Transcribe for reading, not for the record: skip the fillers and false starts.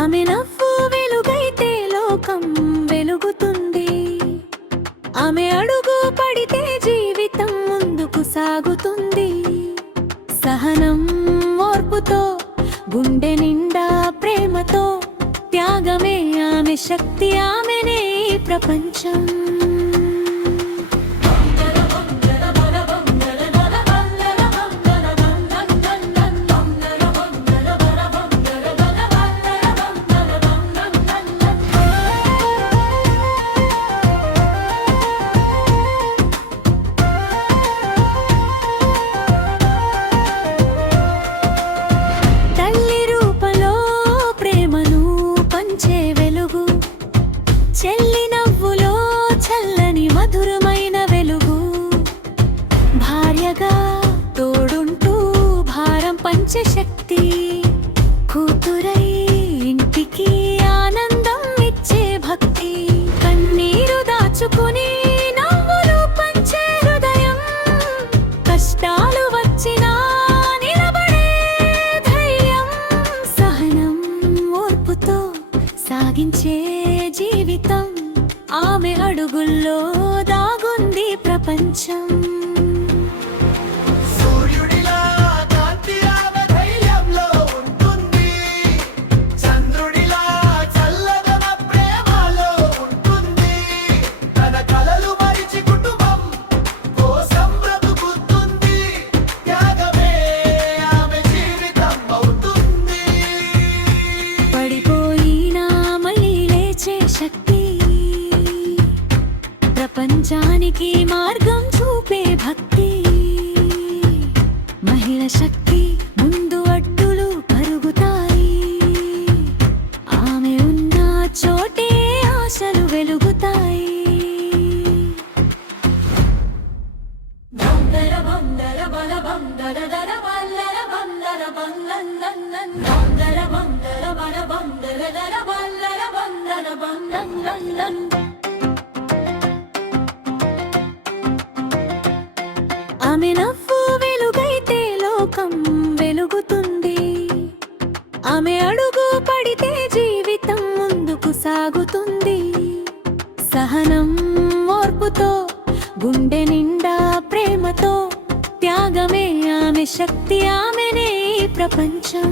ఆమె నవ్వు వెలుగైతే లోకం వెలుగుతుంది. ఆమె అడుగు పడితే జీవితం ముందుకు సాగుతుంది. సహనం ఓర్పుతో గుండె నిండా ప్రేమతో త్యాగమే ఆమె శక్తి. ఆమెనే ఈ ప్రపంచం. చెల్లి నవ్వులో చల్లని మధురమైన వెలుగు. భార్యగా తోడుంటూ భారం పంచే శక్తి. కూతురై ఇంటికి ఆనందం ఇచ్చే భక్తి. కన్నీరు దాచుకుని నవ్వులు పంచే హృదయం. కష్టాలు వచ్చినా నిలబడే ధైర్యం. సహనం ఓర్పుతో సాగించే జీవితం. ఆమె అడుగుల్లో దాగుంది ప్రపంచం. ప్రపంచానికి మార్గం చూపే భక్తి. మహిళ శక్తి ముందు అడ్డులు కరుగుతాయి. ఆమె ఉన్న చోటే ఆశలు వెలుగుతాయి. ఆమె నవ్వు వెలుగైతే లోకం వెలుగుతుంది. ఆమె అడుగు పడితే జీవితం ముందుకు సాగుతుంది. సహనం ఓర్పుతో గుండె నిండా ప్రేమతో త్యాగమే ఆమె శక్తి. ఆమెనే ఈ ప్రపంచం.